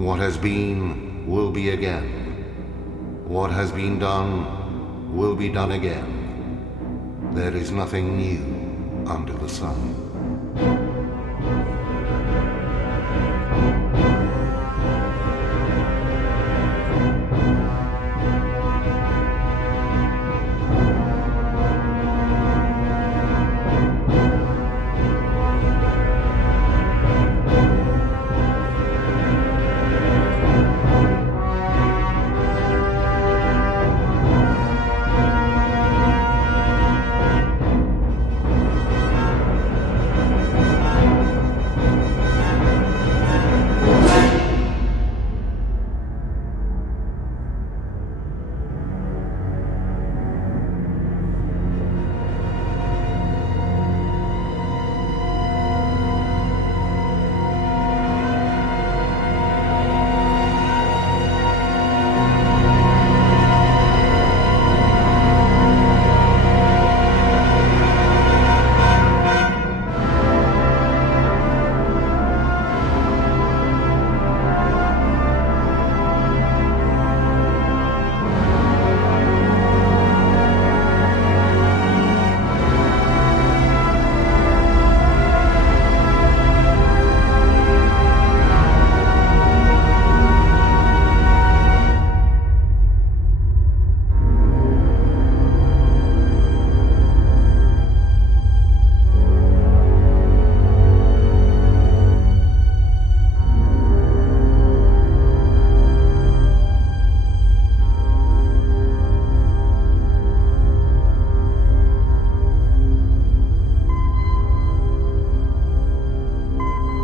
What has been will be again. What has been done will be done again. There is nothing new under the sun.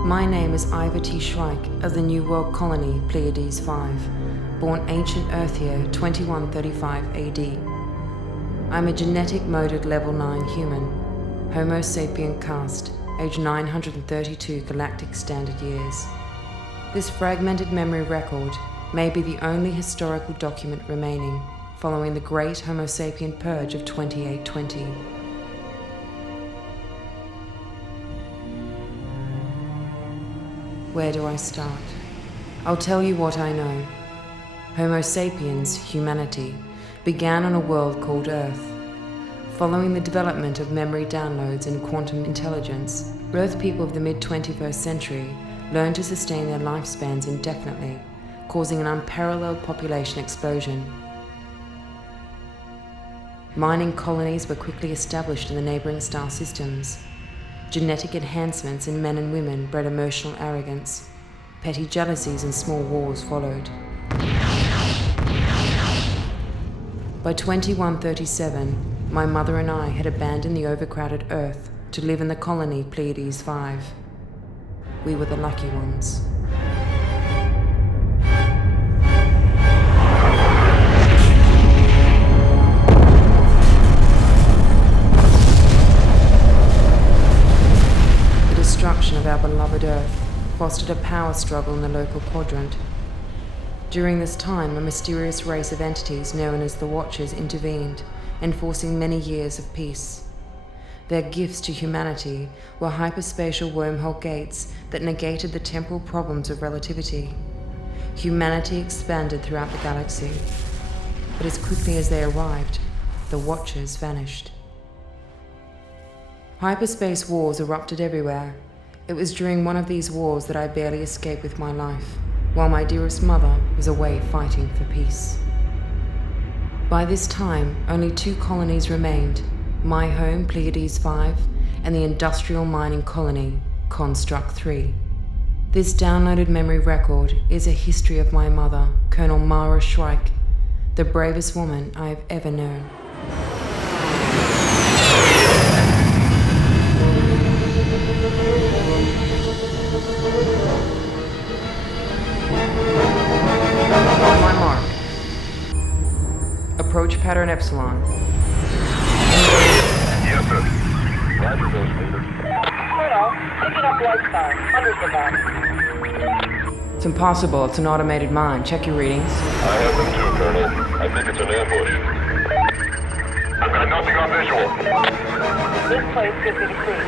My name is Ivat Shryyke of the New World Colony Pleiades 5, born ancient Earth year 2135 AD. I'm a genetic moded level 9 human, Homo sapien caste, age 932 galactic standard years. This fragmented memory record may be the only historical document remaining following the great Homo sapien purge of 2820. Where do I start? I'll tell you what I know. Homo sapiens, humanity, began on a world called Earth. Following the development of memory downloads and quantum intelligence, Earth people of the mid-21st century learned to sustain their lifespans indefinitely, causing an unparalleled population explosion. Mining colonies were quickly established in the neighboring star systems. Genetic enhancements in men and women bred emotional arrogance. Petty jealousies and small wars followed. By 2137, my mother and I had abandoned the overcrowded Earth to live in the colony Pleiades 5. We were the lucky ones. Destruction of our beloved Earth fostered a power struggle in the local quadrant. During this time, a mysterious race of entities known as the Watchers intervened, enforcing many years of peace. Their gifts to humanity were hyperspatial wormhole gates that negated the temporal problems of relativity. Humanity expanded throughout the galaxy, but as quickly as they arrived, the Watchers vanished. Hyperspace wars erupted everywhere. It was during one of these wars that I barely escaped with my life, while my dearest mother was away fighting for peace. By this time, only 2 colonies remained, my home, Pleiades 5, and the industrial mining colony, Construct 3. This downloaded memory record is a history of my mother, Colonel Mara Shryyke, the bravest woman I have ever known. On my mark. Approach pattern Epsilon. Yes, sir. Roger, those leader. Colonel, picking up lifestyle. Hundreds of them. It's impossible. It's an automated mine. Check your readings. I have them too, Colonel. I think it's an ambush. I've got nothing on visual. This place could be the creek.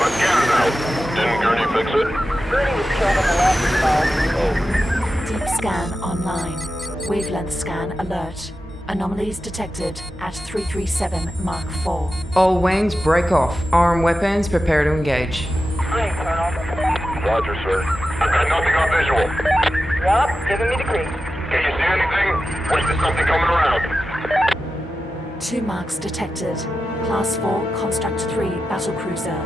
Let's get it out. Didn't Gurney fix it? Gurney was killed on the last assault. Oh. Deep scan online. Wavelength scan alert. Anomalies detected at 337 Mark IV. All wings break off. Arm weapons, prepare to engage. Great, Colonel. Roger, sir. I've got nothing on visual. Yup, giving me the creep. Can you see anything? Or is there something coming around? 2 marks detected. Class 4 Construct 3 battlecruiser.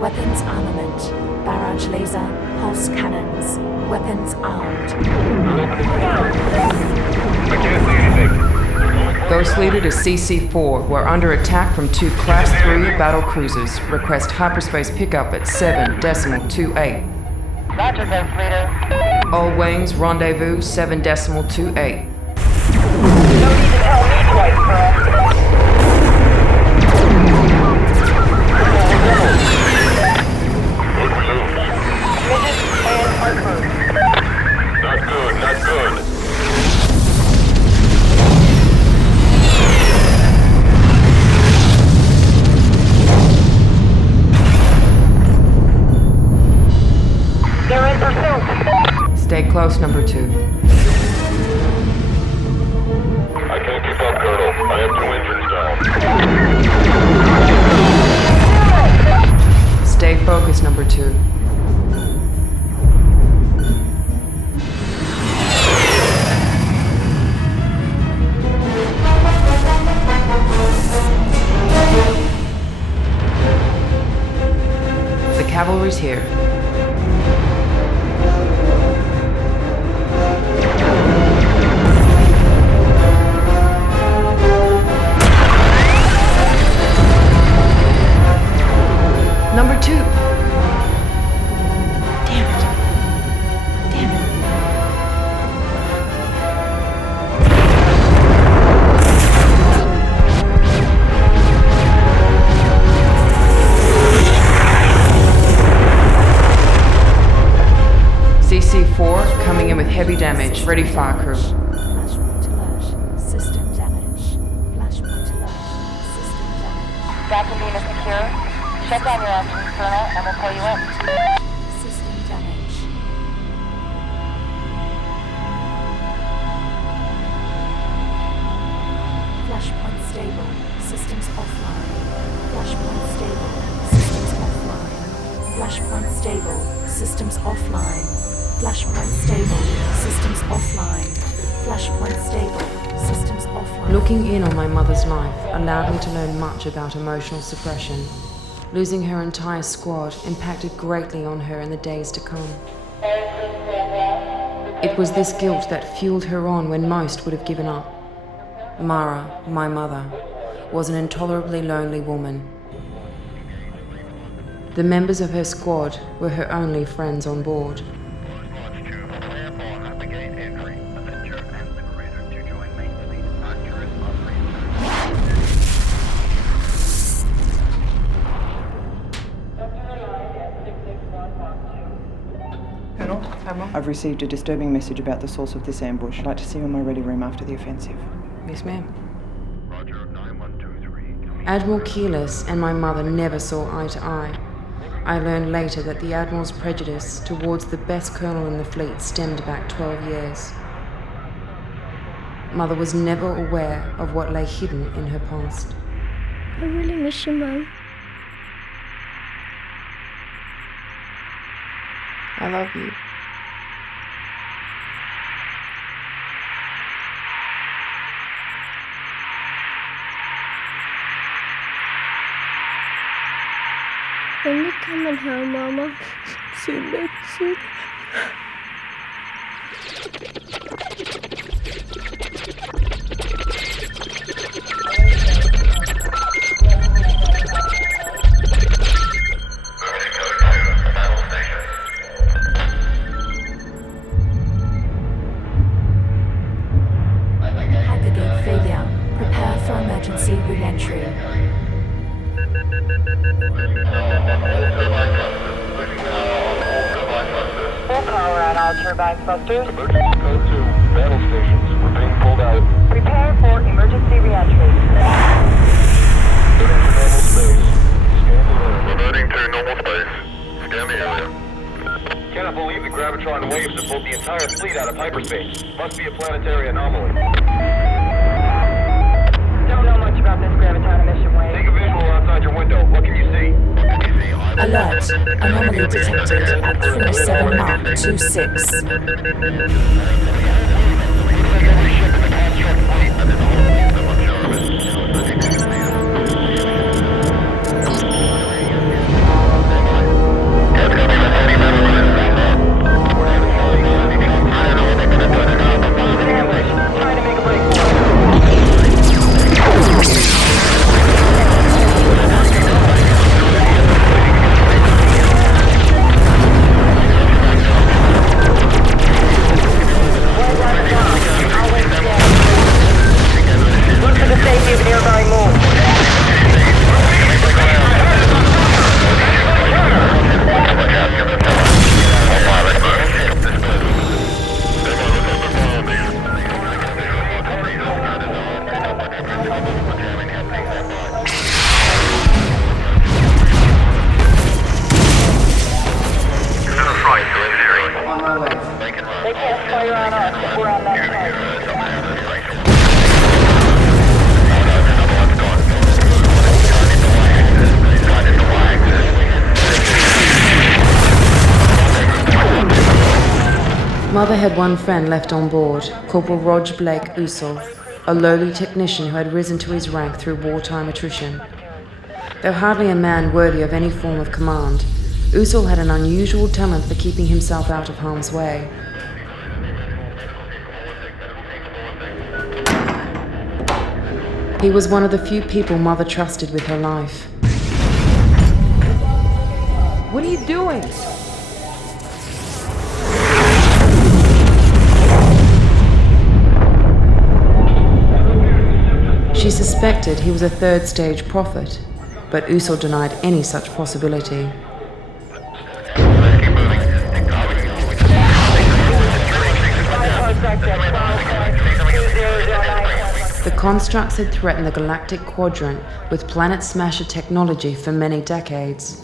Weapons armament. Barrage laser, pulse cannons. Weapons armed. I can't see anything. Ghost leader to CC4. We're under attack from 2 Class 3 battle cruisers. Request hyperspace pickup at 7.28. Roger, Ghost Leader. All wings, rendezvous 7.28. No need to tell me twice, Colonel. What we lose? Midget and our crew. Not good, not good. They're in pursuit. Stay close, number 2. I can't keep up, Colonel. I have 2 engines down. Stay focused, number 2. The cavalry's here. Number 2. Damn it. Damn it. CC4 coming in with heavy damage. Ready, fire crew. Flashpoint alert. System damage. Flashpoint alert. System damage. Vacuum beam is secure. Shut down your engines, Colonel, and we'll pull you in. System damage. Flashpoint stable. Systems offline. Flashpoint stable. Systems offline. Flashpoint stable. Systems offline. Flashpoint stable. Systems offline. Flashpoint stable. Systems offline. Looking in on my mother's life allowed me to learn much about emotional suppression. Losing her entire squad impacted greatly on her in the days to come. It was this guilt that fueled her on when most would have given up. Mara, my mother, was an intolerably lonely woman. The members of her squad were her only friends on board. I've received a disturbing message about the source of this ambush. I'd like to see you in my ready room after the offensive. Yes, ma'am. Roger, 9123. Admiral Keyless and my mother never saw eye to eye. I learned later that the Admiral's prejudice towards the best colonel in the fleet stemmed back 12 years. Mother was never aware of what lay hidden in her past. I really miss you, Mum. I love you. When you coming home, Mama? Soon, baby, soon. Aggregate failure. Prepare for emergency re-entry. Full power on all turbine thrusters. Emergency code 2. Battle stations. We're being pulled out. Prepare for emergency re-entry. Reverting to normal space. Scan the area. Cannot believe the gravitron waves that pulled the entire fleet feed out of hyperspace. Must be a planetary anomaly. Don't know much about this graviton emission wave. Take a visual outside your window. What can you see? Alert. Anomaly detected at 37 Mark 26. Mother had one friend left on board, Corporal Rog Blake Usul, a lowly technician who had risen to his rank through wartime attrition. Though hardly a man worthy of any form of command, Usul had an unusual talent for keeping himself out of harm's way. He was one of the few people Mother trusted with her life. What are you doing? She suspected he was a third-stage prophet, but Usul denied any such possibility. The constructs had threatened the galactic quadrant with planet smasher technology for many decades.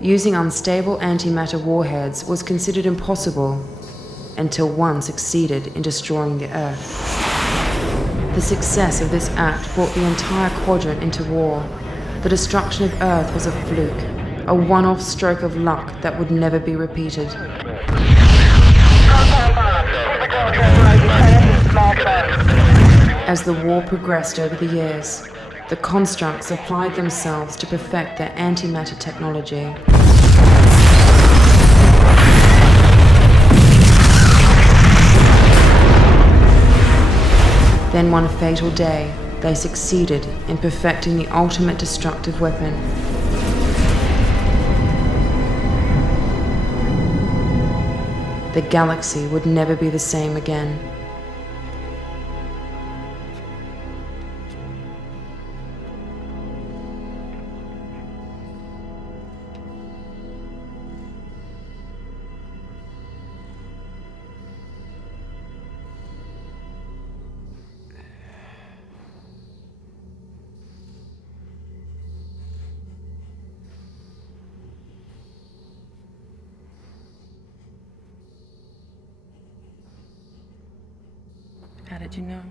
Using unstable antimatter warheads was considered impossible until one succeeded in destroying the Earth. The success of this act brought the entire quadrant into war. The destruction of Earth was a fluke, a one-off stroke of luck that would never be repeated. As the war progressed over the years, the constructs applied themselves to perfect their antimatter technology. Then one fatal day, they succeeded in perfecting the ultimate destructive weapon. The galaxy would never be the same again. How did you know?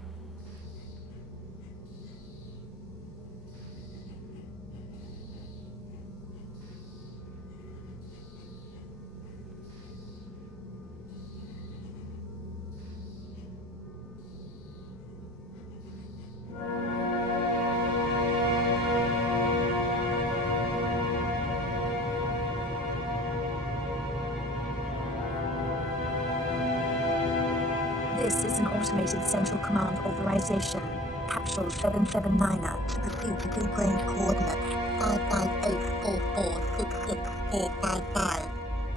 This is an automated central command authorization. Capsule 779er to proceed to prearranged coordinates 55844666455.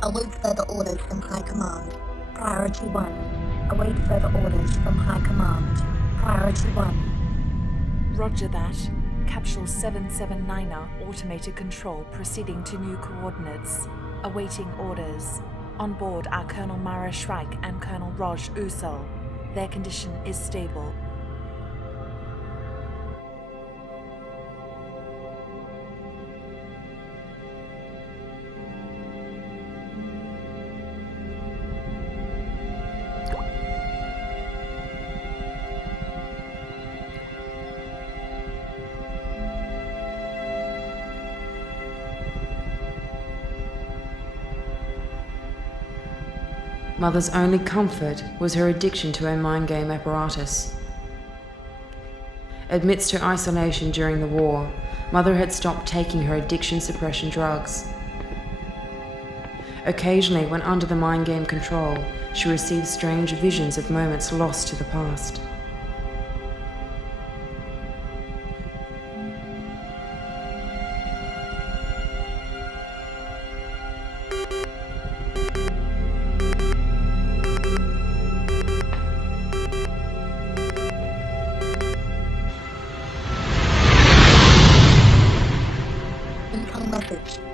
Await further orders from High Command. Priority 1. Await further orders from High Command. Priority 1. Roger that. Capsule 779er automated control proceeding to new coordinates. Awaiting orders. On board are Colonel Mara Shryyke and Colonel Rog Usul. Their condition is stable. Mother's only comfort was her addiction to her mind game apparatus. Amidst her isolation during the war, Mother had stopped taking her addiction suppression drugs. Occasionally, when under the mind game control, she received strange visions of moments lost to the past.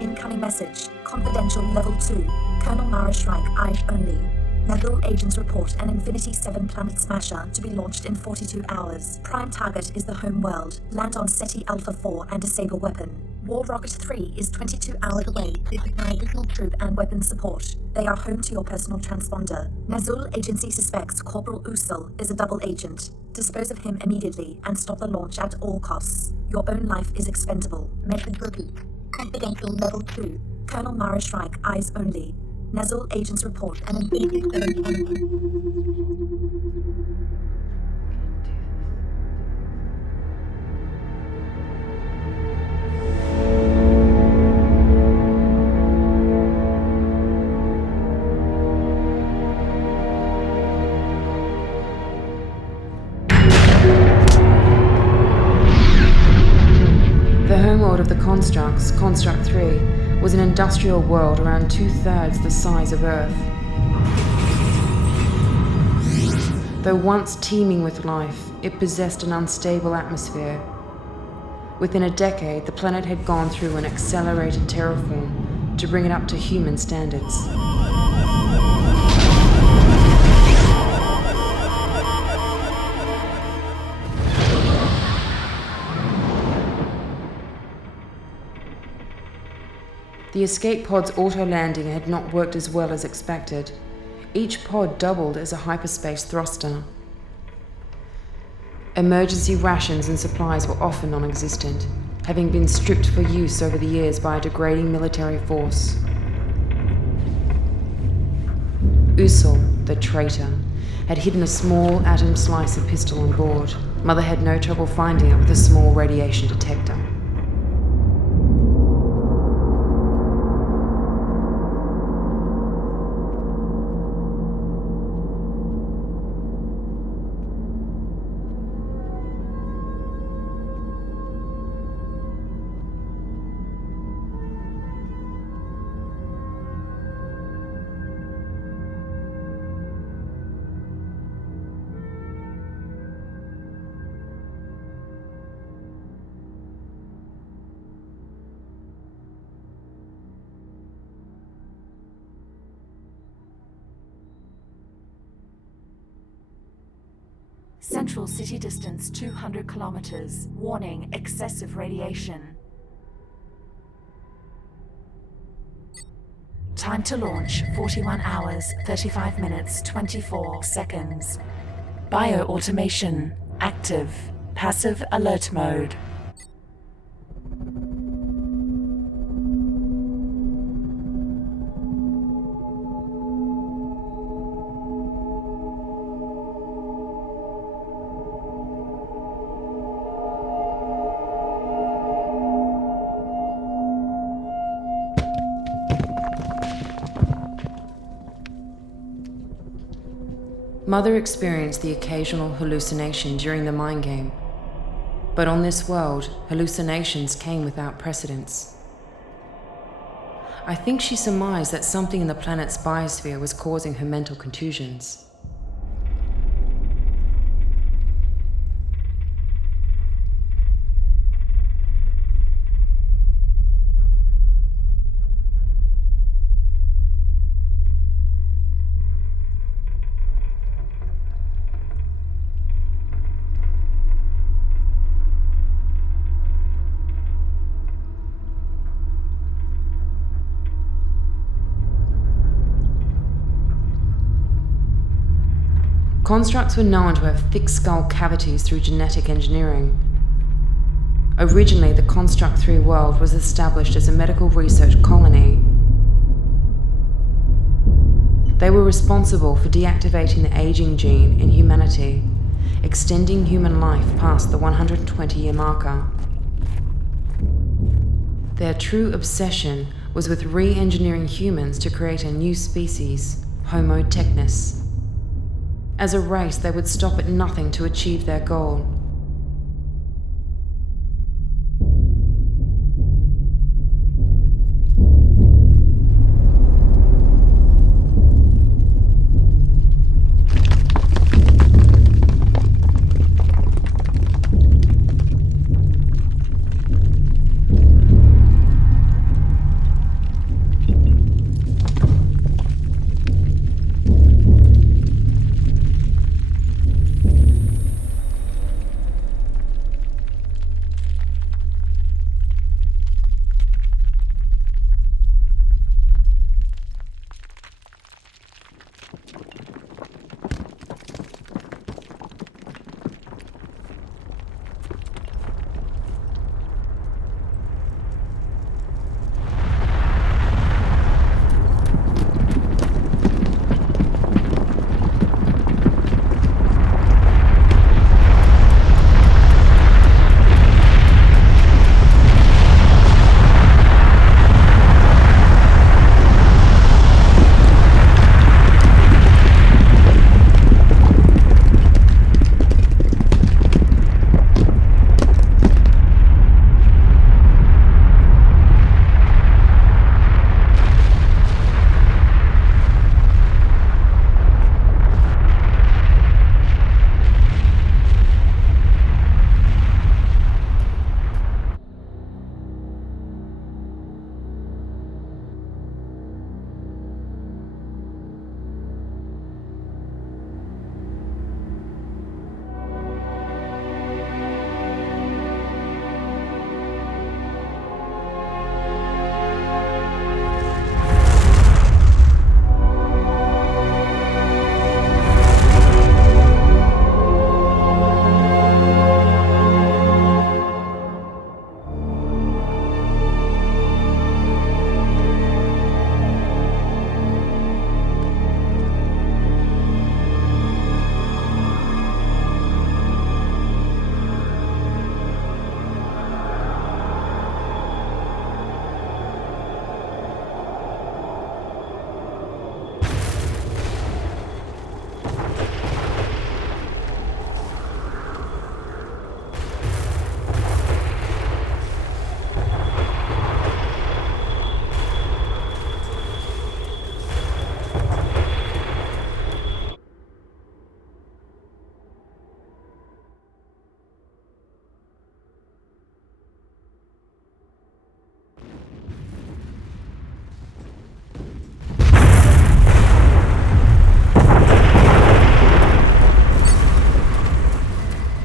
Incoming message. Confidential Level 2. Colonel Mara Shryyke, eyes only. Nephilim agents report an Infinity 7 planet smasher to be launched in 42 hours. Prime target is the home world. Land on SETI Alpha 4 and disable weapon. War Rocket 3 is 22 hours away to supply additional troop and weapon support. They are home to your personal transponder. Nazul agency suspects Corporal Usul is a double agent. Dispose of him immediately and stop the launch at all costs. Your own life is expendable. Message repeat. Confidential Level 2. Colonel Mara Shryyke, eyes only. Nazul agents report an Infinity 7 planet. The homeworld of the constructs, Construct 3, was an industrial world around 2/3 the size of Earth. Though once teeming with life, it possessed an unstable atmosphere. Within a decade, the planet had gone through an accelerated terraform to bring it up to human standards. The escape pod's auto-landing had not worked as well as expected. Each pod doubled as a hyperspace thruster. Emergency rations and supplies were often non-existent, having been stripped for use over the years by a degrading military force. Usul, the traitor, had hidden a small atom slicer pistol on board. Mother had no trouble finding it with a small radiation detector. Central city distance 200 kilometers. Warning, excessive radiation. Time to launch, 41 hours, 35 minutes, 24 seconds. Bio-automation, active. Passive alert mode. Mother experienced the occasional hallucination during the mind game. But on this world, hallucinations came without precedence. I think she surmised that something in the planet's biosphere was causing her mental contusions. Constructs were known to have thick skull cavities through genetic engineering. Originally, the Construct 3 world was established as a medical research colony. They were responsible for deactivating the aging gene in humanity, extending human life past the 120-year marker. Their true obsession was with re-engineering humans to create a new species, Homo Technis. As a race, they would stop at nothing to achieve their goal.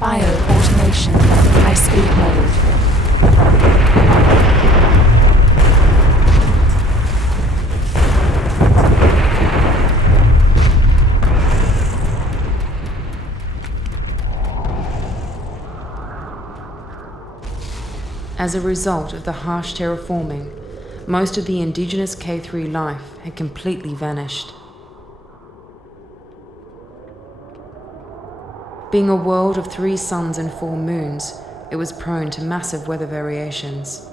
Bio-automation, high-speed mode. As a result of the harsh terraforming, most of the indigenous K3 life had completely vanished. Being a world of 3 suns and 4 moons, it was prone to massive weather variations.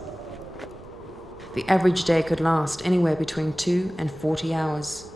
The average day could last anywhere between 2 and 40 hours.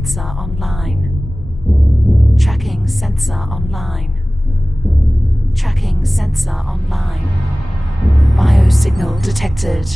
sensor online. Tracking sensor online. Tracking sensor online. Biosignal detected.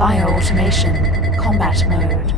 Bio-automation, combat mode.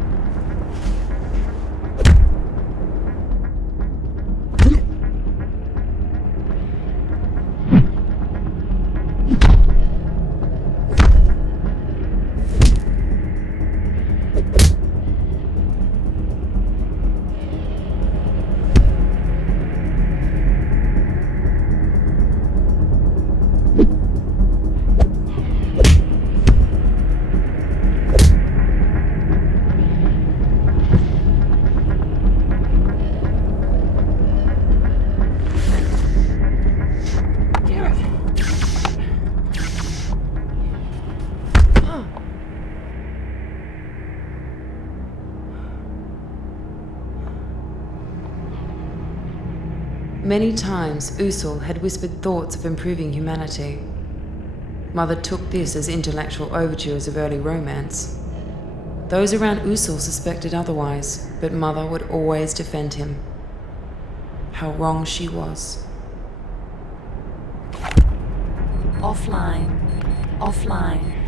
Many times, Usul had whispered thoughts of improving humanity. Mother took this as intellectual overtures of early romance. Those around Usul suspected otherwise, but Mother would always defend him. How wrong she was. Offline. Offline.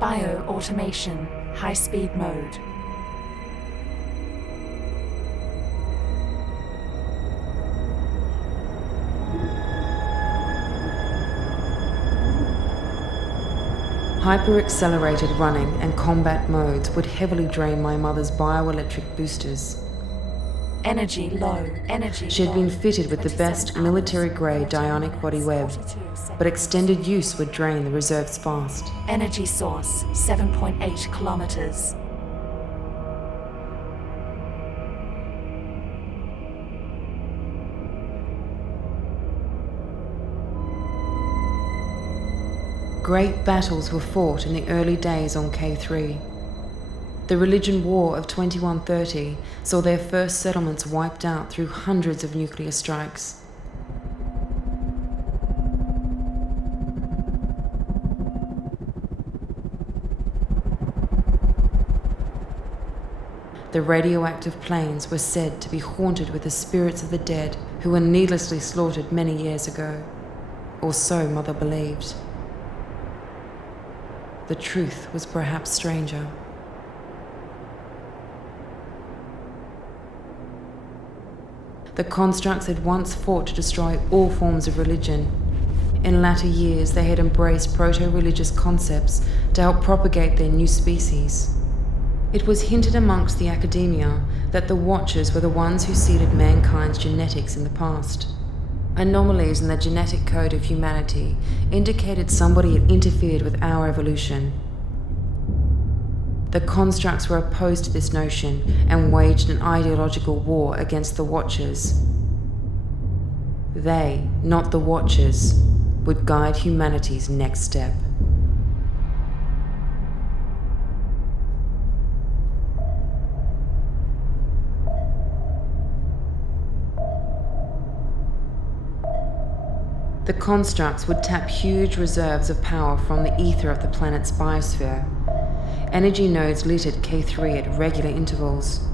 Bio-automation, high-speed mode. Hyper-accelerated running and combat modes would heavily drain my mother's bioelectric boosters. Energy low. Energy She had been fitted with the best military-grade ionic body web, but extended use would drain the reserves fast. Energy source, 7.8 kilometers. Great battles were fought in the early days on K3. The religion war of 2130 saw their first settlements wiped out through hundreds of nuclear strikes. The radioactive plains were said to be haunted with the spirits of the dead who were needlessly slaughtered many years ago. Or so Mother believed. The truth was perhaps stranger. The constructs had once fought to destroy all forms of religion. In latter years, they had embraced proto-religious concepts to help propagate their new species. It was hinted amongst the academia that the Watchers were the ones who seeded mankind's genetics in the past. Anomalies in the genetic code of humanity indicated somebody had interfered with our evolution. The constructs were opposed to this notion and waged an ideological war against the Watchers. They, not the Watchers, would guide humanity's next step. The constructs would tap huge reserves of power from the ether of the planet's biosphere. Energy nodes lit at K3 at regular intervals.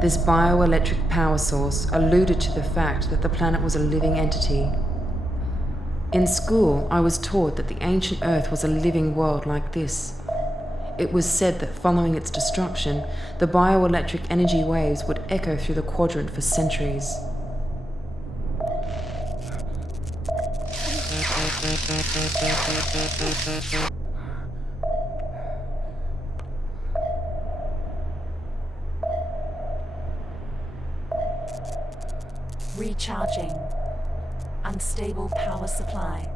This bioelectric power source alluded to the fact that the planet was a living entity. In school, I was taught that the ancient Earth was a living world like this. It was said that following its destruction, the bioelectric energy waves would echo through the quadrant for centuries. Recharging. Unstable power supply.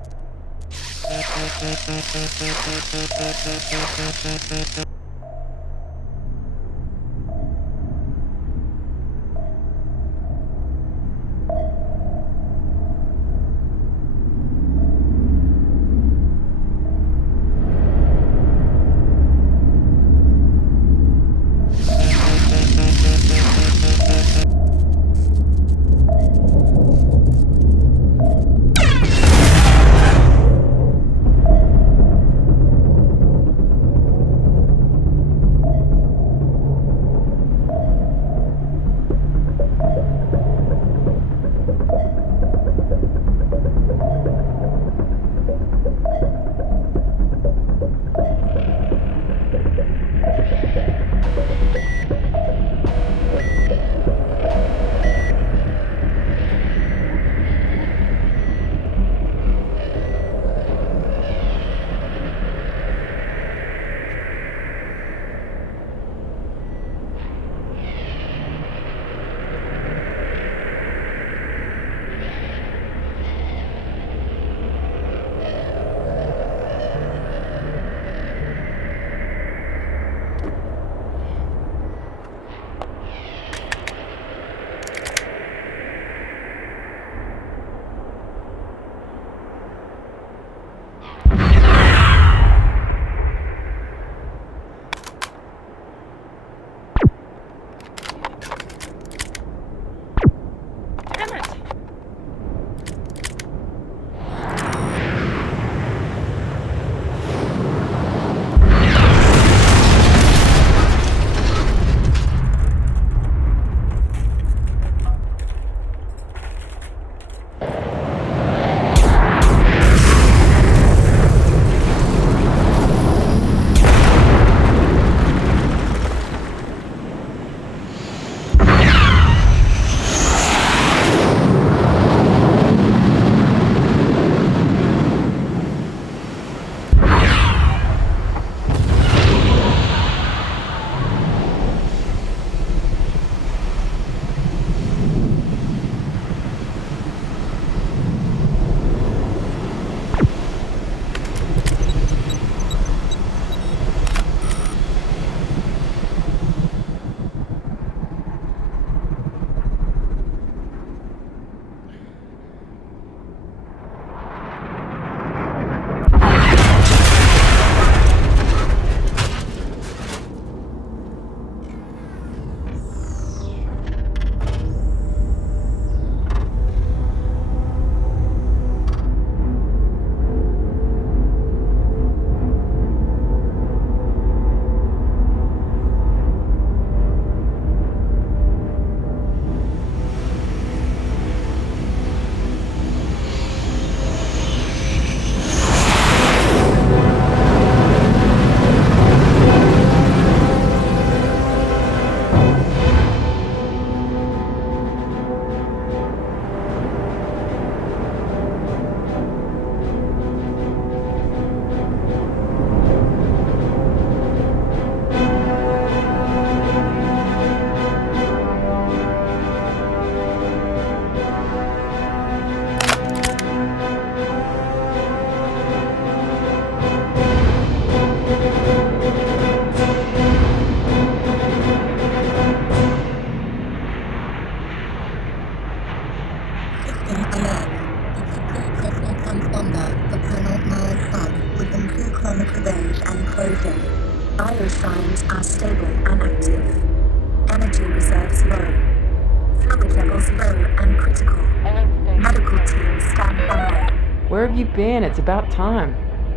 have you been? It's about time.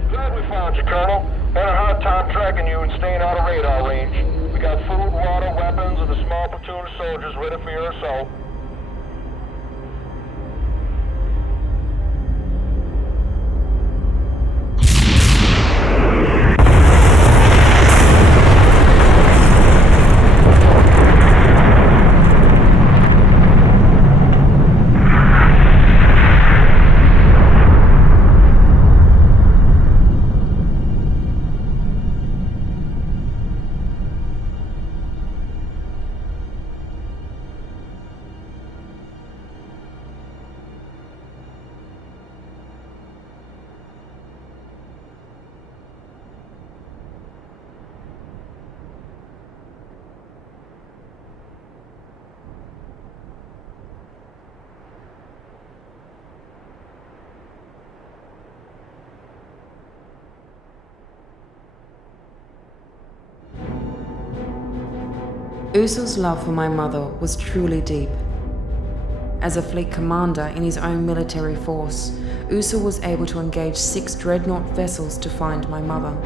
Glad we found you, Colonel. Had a hard time tracking you and staying out of radar range. We got food, water, weapons, and a small platoon of soldiers ready for your assault. Usul's love for my mother was truly deep. As a fleet commander in his own military force, Usul was able to engage 6 dreadnought vessels to find my mother.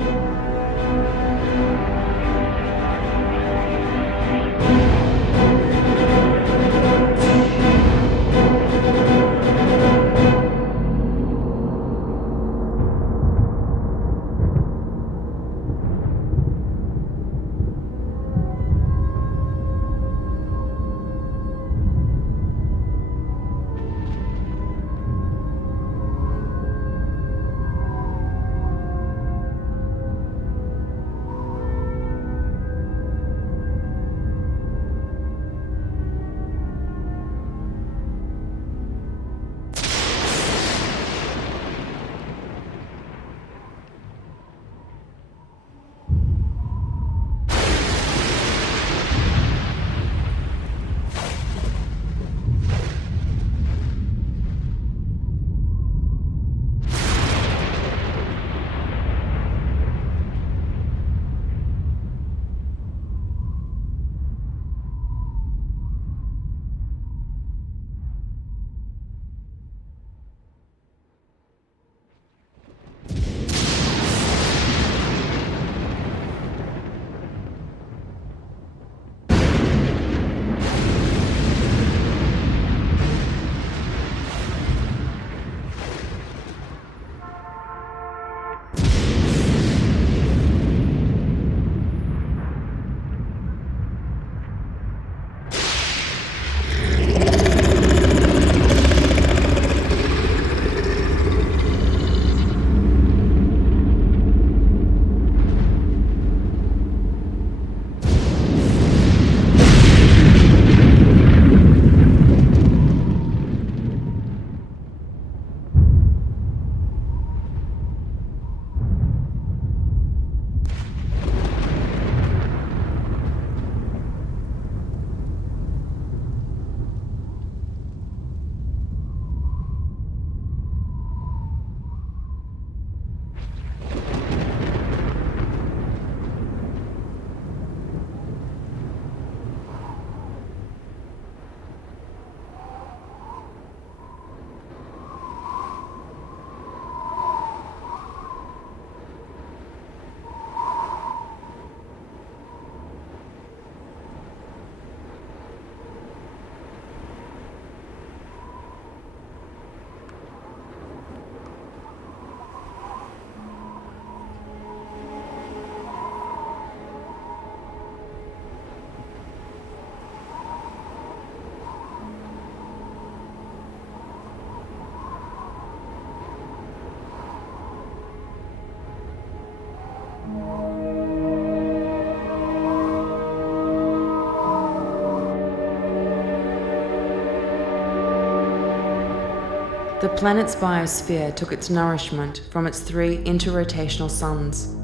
The planet's biosphere took its nourishment from its 3 interrotational suns.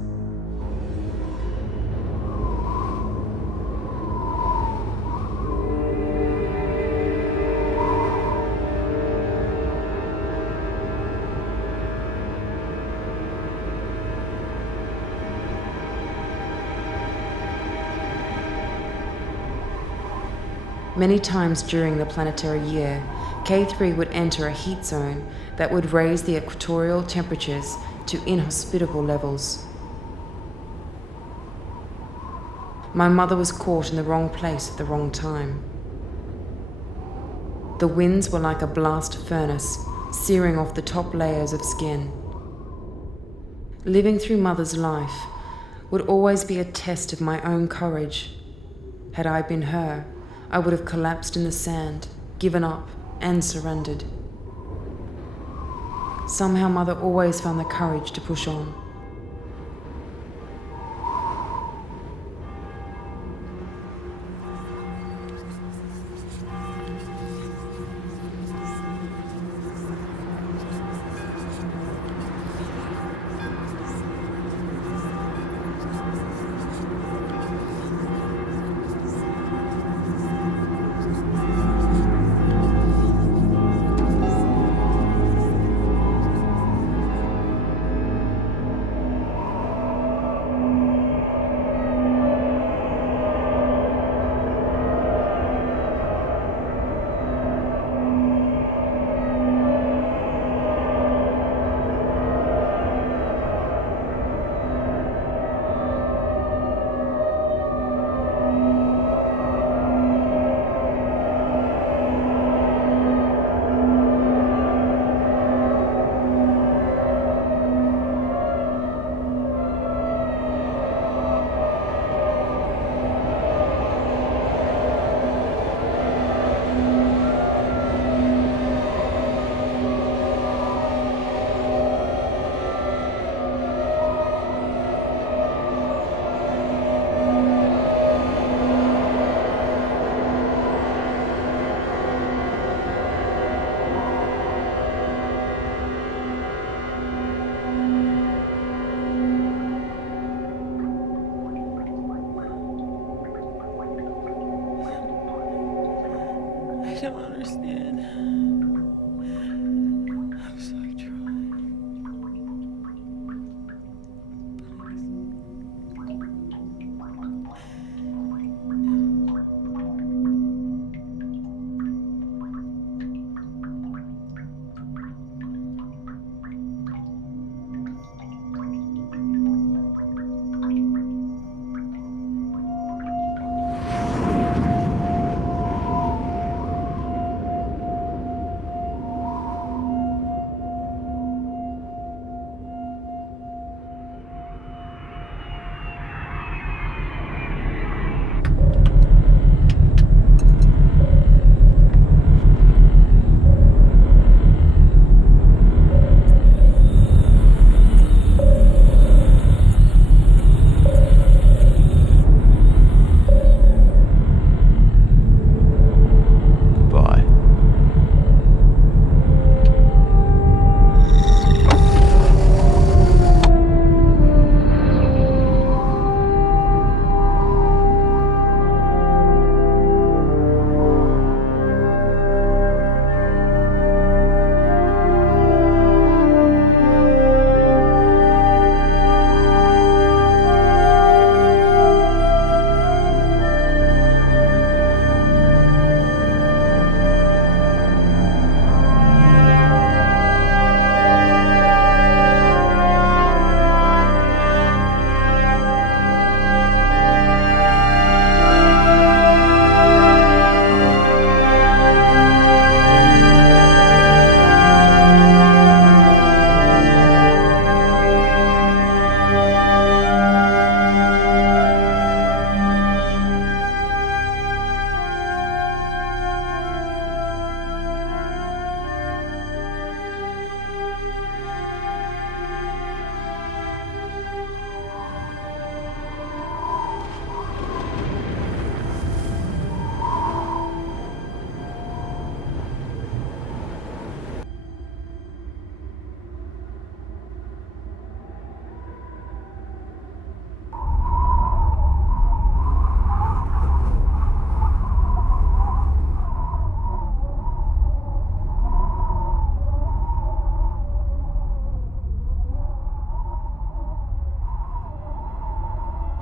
Many times during the planetary year, K3 would enter a heat zone that would raise the equatorial temperatures to inhospitable levels. My mother was caught in the wrong place at the wrong time. The winds were like a blast furnace, searing off the top layers of skin. Living through Mother's life would always be a test of my own courage. Had I been her, I would have collapsed in the sand, given up, and surrendered. Somehow Mother always found the courage to push on. I don't understand. I'm so trying.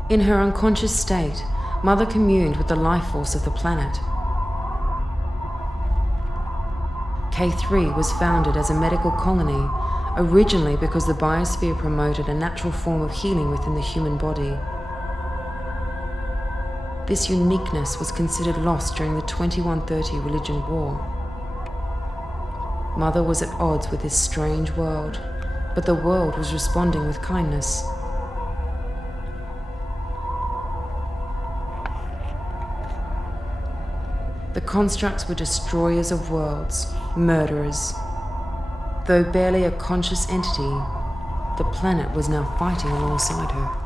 In her unconscious state, Mother communed with the life force of the planet. K3 was founded as a medical colony, originally because the biosphere promoted a natural form of healing within the human body. This uniqueness was considered lost during the 2130 religion war. Mother was at odds with this strange world, but the world was responding with kindness. The constructs were destroyers of worlds, murderers. Though barely a conscious entity, the planet was now fighting alongside her.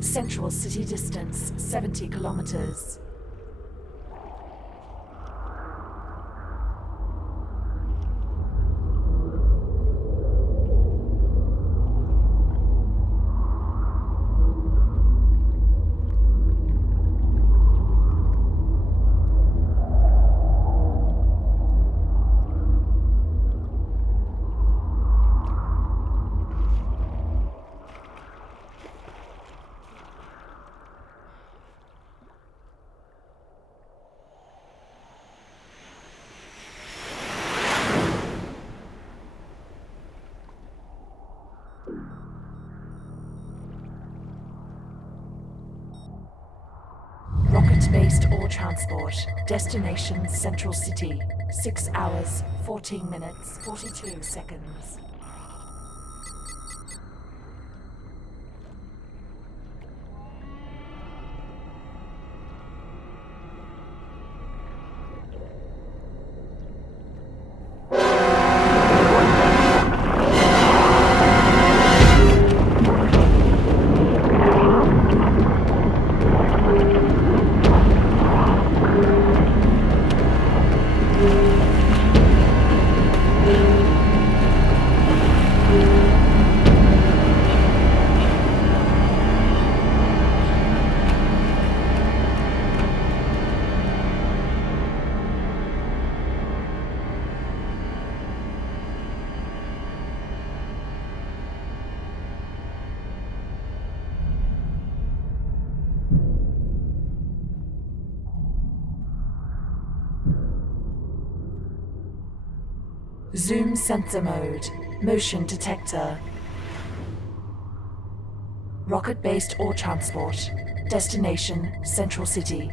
Central city distance, 70 kilometers. Rocket-based ore transport. Destination Central City. 6 hours, 14 minutes, 42 seconds. Zoom sensor mode. Motion detector. Rocket-based ore transport. Destination Central City.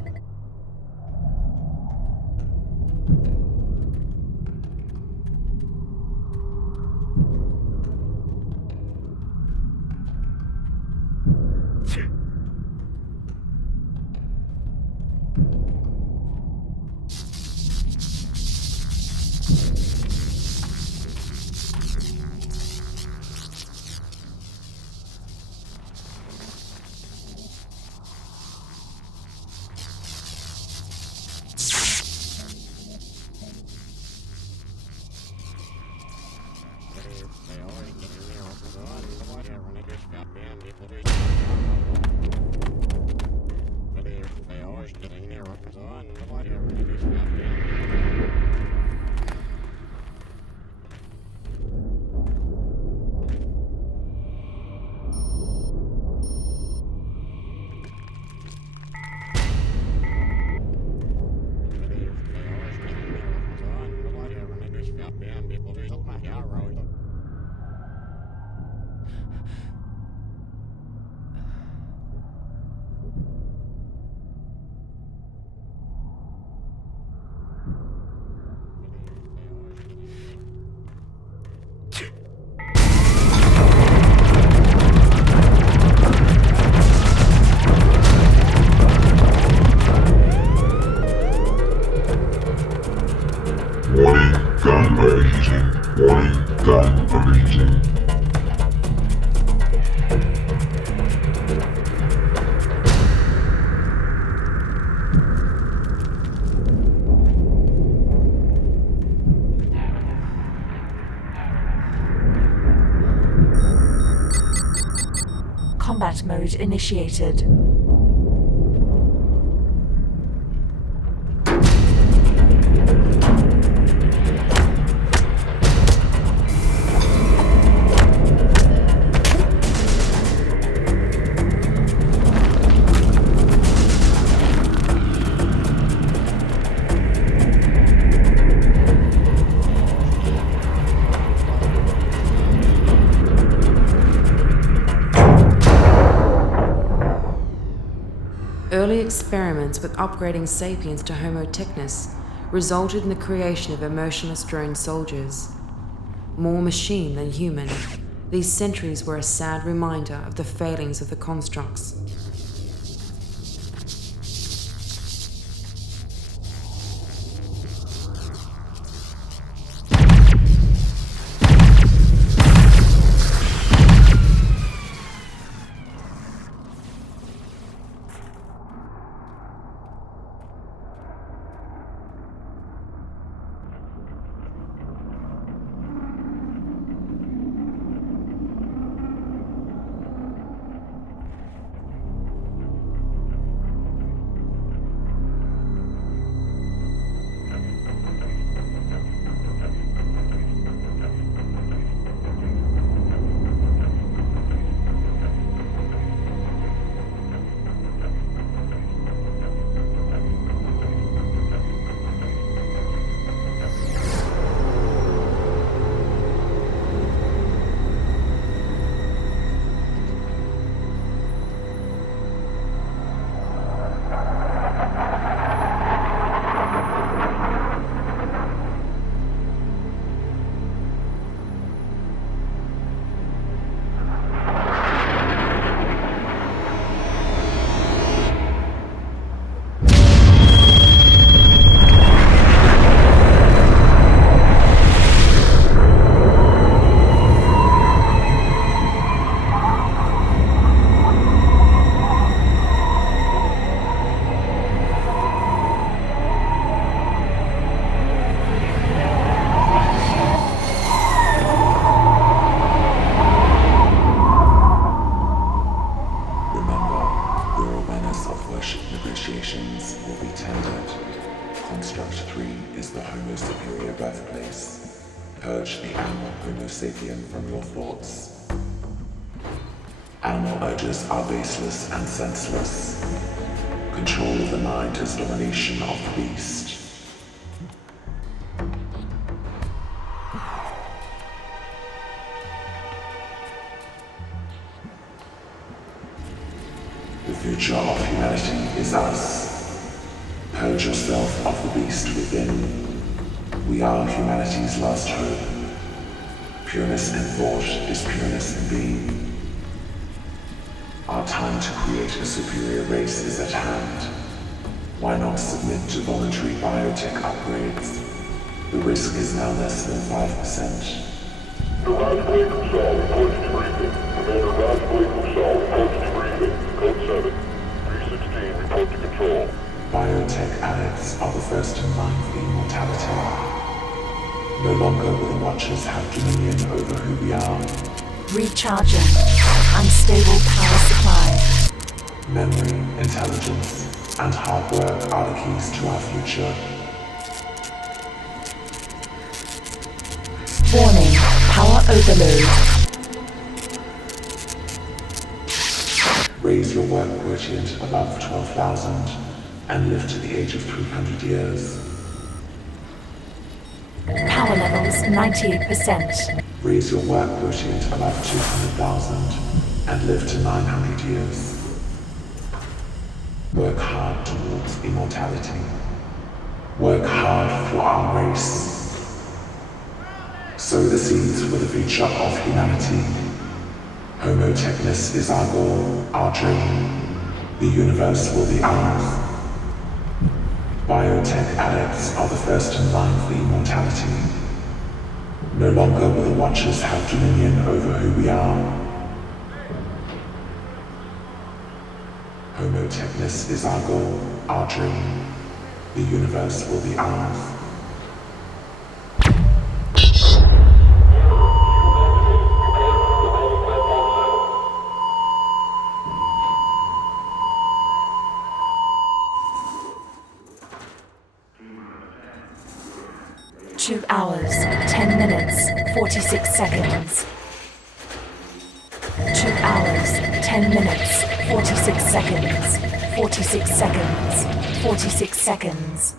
Combat mode initiated. Early experiments with upgrading sapiens to Homo technis resulted in the creation of emotionless drone soldiers. More machine than human, these sentries were a sad reminder of the failings of the constructs. Purge the animal Homo sapien from your thoughts. Animal urges are baseless and senseless. Control of the mind is domination of the beast. The future of humanity is us. Purge yourself of the beast within. We are humanity's last hope. Pureness in thought is pureness in being. Our time to create a superior race is at hand. Why not submit to voluntary biotech upgrades? The risk is now less than 5%. Radically Kusal reports debriefing. Commander Radically Kusal reports debriefing. Code 7. 316 report to control. Biotech addicts are the first in line for immortality. No longer will the Watchers have dominion over who we are. Recharging. Unstable power supply. Memory, intelligence, and hard work are the keys to our future. Warning. Power overload. Raise your work quotient above 12,000 and live to the age of 300 years. Power levels 98%. Raise your work quotient above 200,000 and live to 900 years. Work hard towards immortality. Work hard for our race. Sow the seeds for the future of humanity. Homo technis is our goal, our dream. The universe will be ours. Biotech addicts are the first in line for immortality. No longer will the Watchers have dominion over who we are. Homo technis is our goal, our dream. The universe will be ours. 2 hours, 10 minutes, 46 seconds. 2 hours, 10 minutes, 46 seconds. 46 seconds. 46 seconds.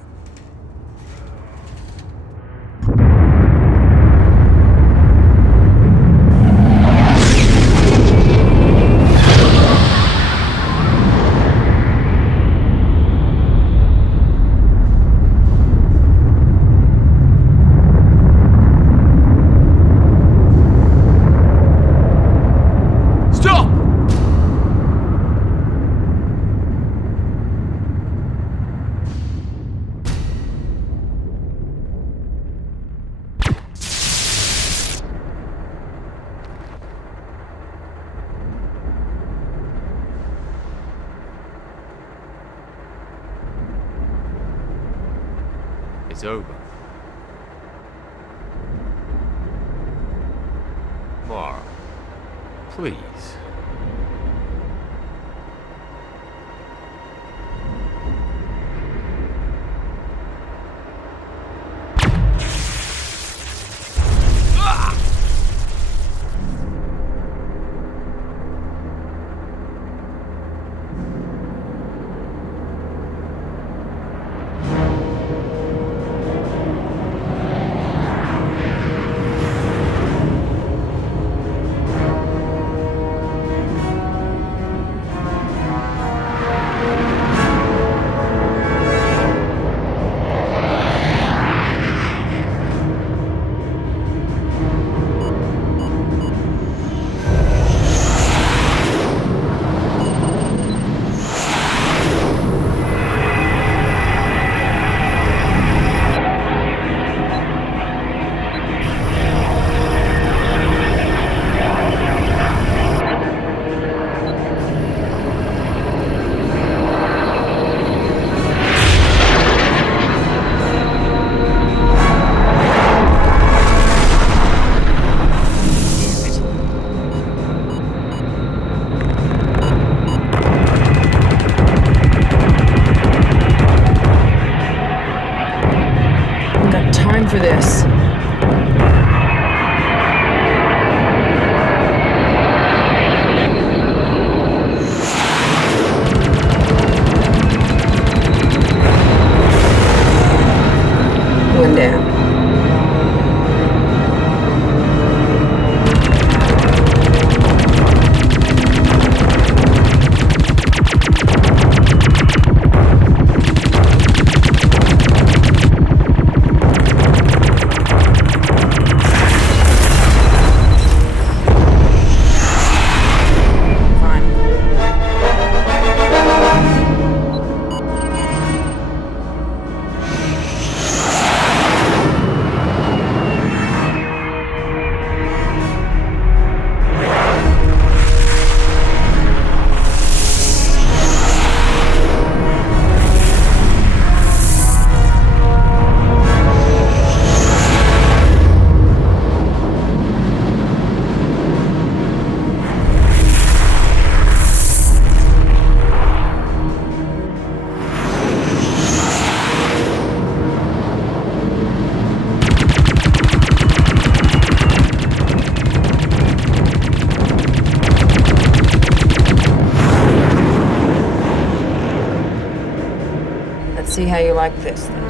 It's over. Mara, please. For this. One down. See how you like this then.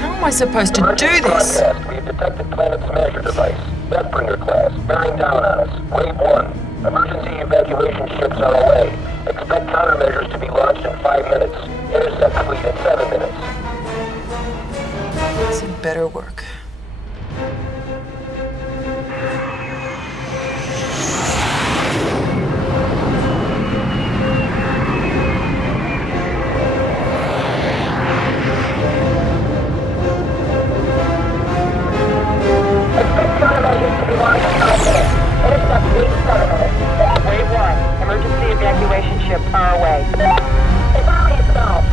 How am I supposed to do this? We've detected Planet Smasher device. Deathbringer class. Bearing down on us. Wave 1. Emergency evacuation ships are away. Expect countermeasures to be launched in 5 minutes. Intercept fleet in 7 minutes. It better work. Expect countermeasures to be launched in 5 minutes. Intercept fleet in 7 minutes. Wave 1. Emergency evacuation ships are away. It's already solved.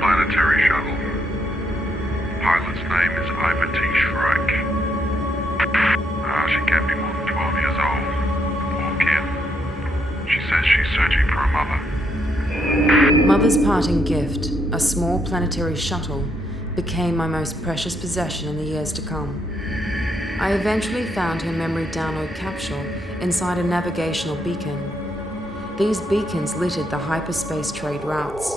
planetary shuttle. Pilot's name is Ivat Shryyke. She can't be more than 12 years old. Poor kid. She says she's searching for a mother. Mother's parting gift, a small planetary shuttle, became my most precious possession in the years to come. I eventually found her memory download capsule inside a navigational beacon. These beacons littered the hyperspace trade routes.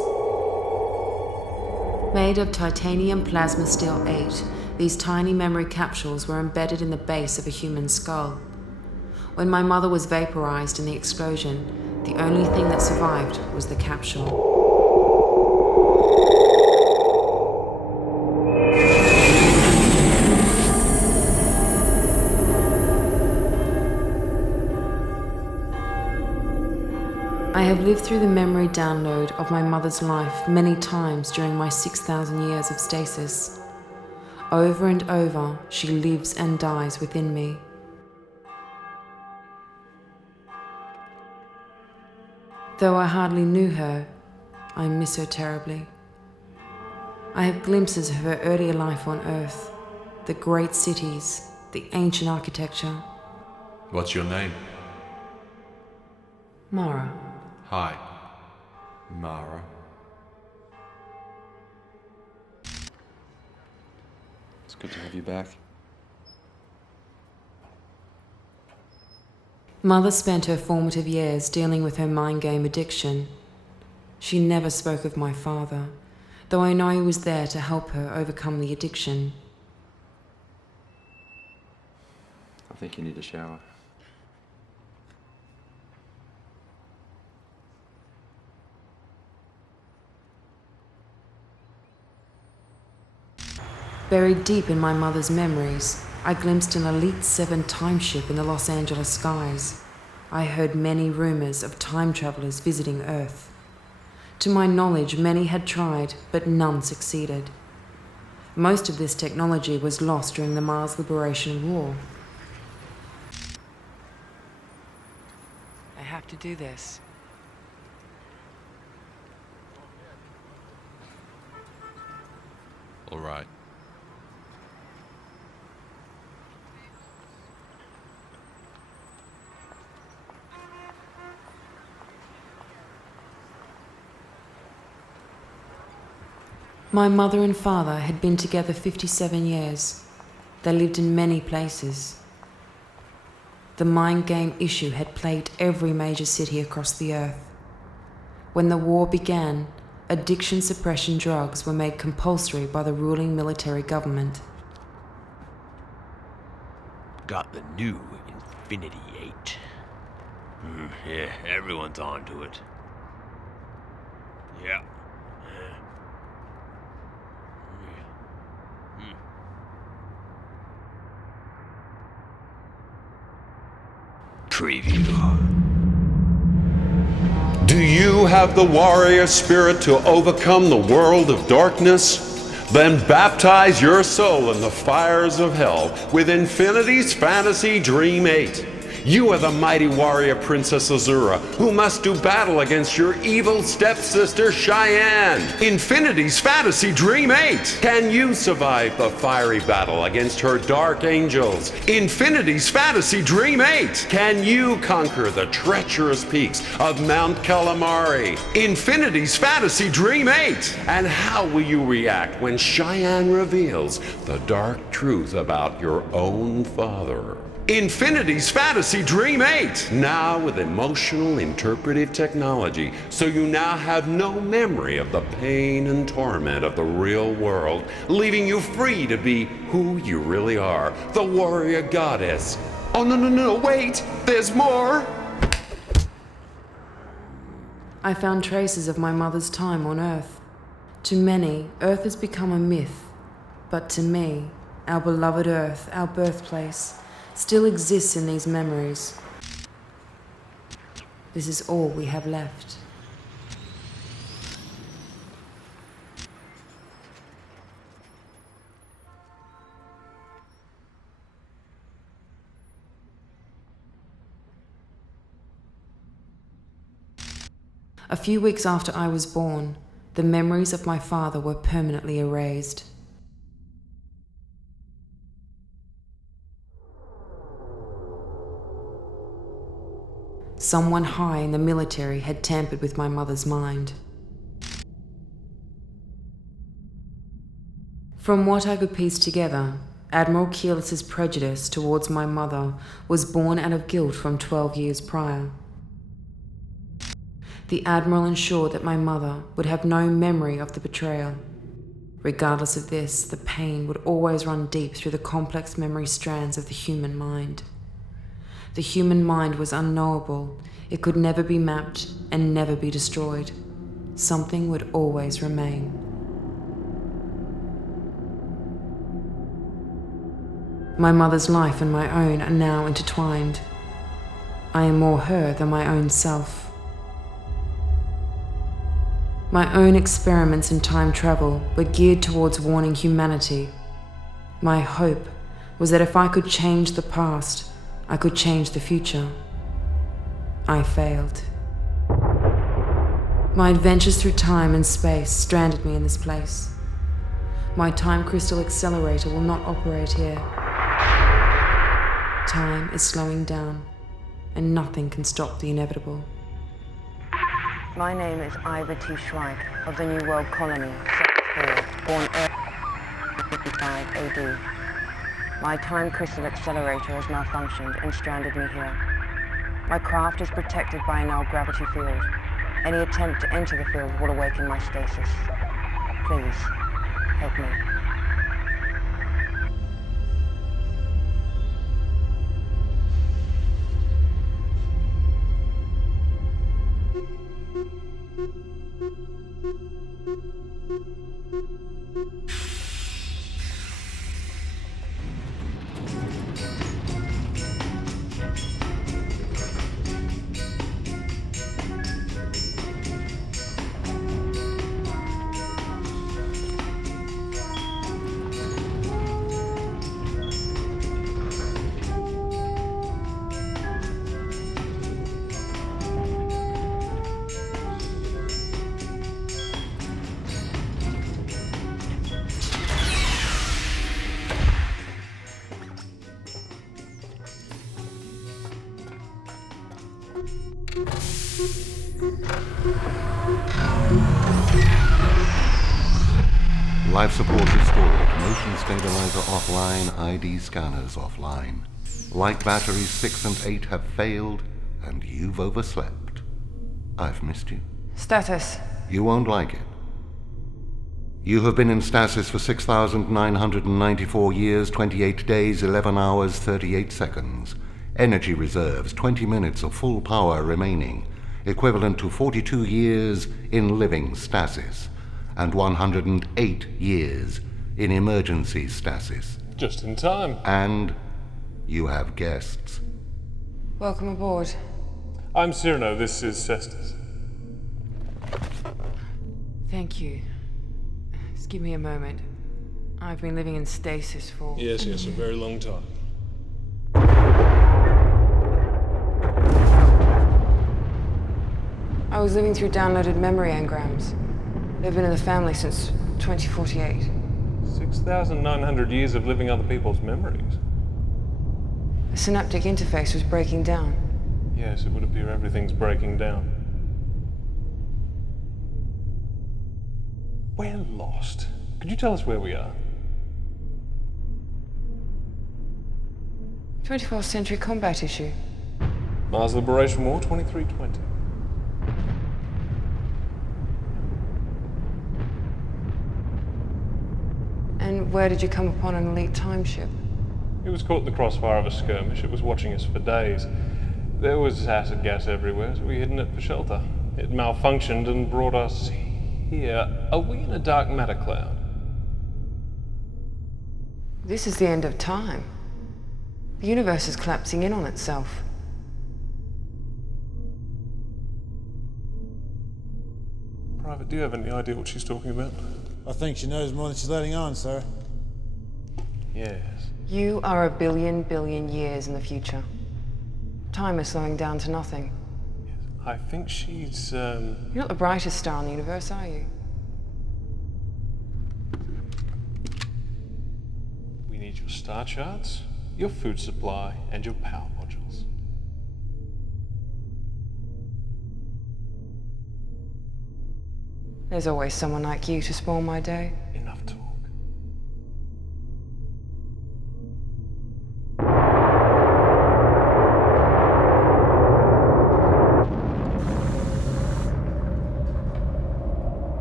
Made of titanium plasma steel 8, these tiny memory capsules were embedded in the base of a human skull. When my mother was vaporized in the explosion, the only thing that survived was the capsule. I have lived through the memory download of my mother's life many times during my 6,000 years of stasis. Over and over, she lives and dies within me. Though I hardly knew her, I miss her terribly. I have glimpses of her earlier life on Earth, the great cities, the ancient architecture. What's your name? Mara. Hi, Mara. It's good to have you back. Mother spent her formative years dealing with her mind game addiction. She never spoke of my father, though I know he was there to help her overcome the addiction. I think you need a shower. Buried deep in my mother's memories, I glimpsed an Elite 7 timeship in the Los Angeles skies. I heard many rumors of time travelers visiting Earth. To my knowledge, many had tried, but none succeeded. Most of this technology was lost during the Mars Liberation War. I have to do this. All right. My mother and father had been together 57 years. They lived in many places. The mind game issue had plagued every major city across the Earth. When the war began, addiction suppression drugs were made compulsory by the ruling military government. Got the new Infinity 8. Yeah, everyone's onto it. Yeah. Preview. Do you have the warrior spirit to overcome the world of darkness? Then baptize your soul in the fires of hell with Infinity's Fantasy Dream 8. You are the mighty warrior Princess Azura, who must do battle against your evil stepsister Cheyenne. Infinity's Fantasy Dream 8. Can you survive the fiery battle against her dark angels? Infinity's Fantasy Dream 8. Can you conquer the treacherous peaks of Mount Calamari? Infinity's Fantasy Dream 8. And how will you react when Cheyenne reveals the dark truth about your own father? Infinity's Fantasy Dream 8, now with emotional interpretive technology, so you now have no memory of the pain and torment of the real world, leaving you free to be who you really are, the warrior goddess. Oh, no, wait, there's more! I found traces of my mother's time on Earth. To many, Earth has become a myth, but to me, our beloved Earth, our birthplace, still exists in these memories. This is all we have left. A few weeks after I was born, The memories of my father were permanently erased. Someone high in the military had tampered with my mother's mind. From what I could piece together, Admiral Keyless's prejudice towards my mother was born out of guilt from 12 years prior. The Admiral ensured that my mother would have no memory of the betrayal. Regardless of this, the pain would always run deep through the complex memory strands of the human mind. The human mind was unknowable. It could never be mapped and never be destroyed. Something would always remain. My mother's life and my own are now intertwined. I am more her than my own self. My own experiments in time travel were geared towards warning humanity. My hope was that if I could change the past, I could change the future. I failed. My adventures through time and space stranded me in this place. My time crystal accelerator will not operate here. Time is slowing down, and nothing can stop the inevitable. My name is Ivat Shryyke of the New World Colony, Sector 4, born early 55 AD. My time crystal accelerator has malfunctioned and stranded me here. My craft is protected by a null gravity field. Any attempt to enter the field will awaken my stasis. Please, help me. Life support restored, motion stabilizer offline, ID scanners offline. Light batteries 6 and 8 have failed, and you've overslept. I've missed you. Status. You won't like it. You have been in stasis for 6,994 years, 28 days, 11 hours, 38 seconds. Energy reserves, 20 minutes of full power remaining, equivalent to 42 years in living stasis, and 108 years in emergency stasis. Just in time. And you have guests. Welcome aboard. I'm Cyrano, this is Stasis. Thank you. Just give me a moment. I've been living in stasis for... Yes, a very long time. I was living through downloaded memory engrams. They've been in the family since 2048. 6,900 years of living other people's memories. The synaptic interface was breaking down. Yes, it would appear everything's breaking down. We're lost. Could you tell us where we are? 24th century combat issue. Mars Liberation War 2320. And where did you come upon an elite time ship? It was caught in the crossfire of a skirmish. It was watching us for days. There was acid gas everywhere, so we hid in it for shelter. It malfunctioned and brought us here. Are we in a dark matter cloud? This is the end of time. The universe is collapsing in on itself. Private, do you have any idea what she's talking about? I think she knows more than she's letting on, sir. Yes. You are a billion years in the future. Time is slowing down to nothing. Yes. I think she's, You're not the brightest star in the universe, are you? need your star charts, your food supply, and your power modules. There's always someone like you to spoil my day. Enough talk.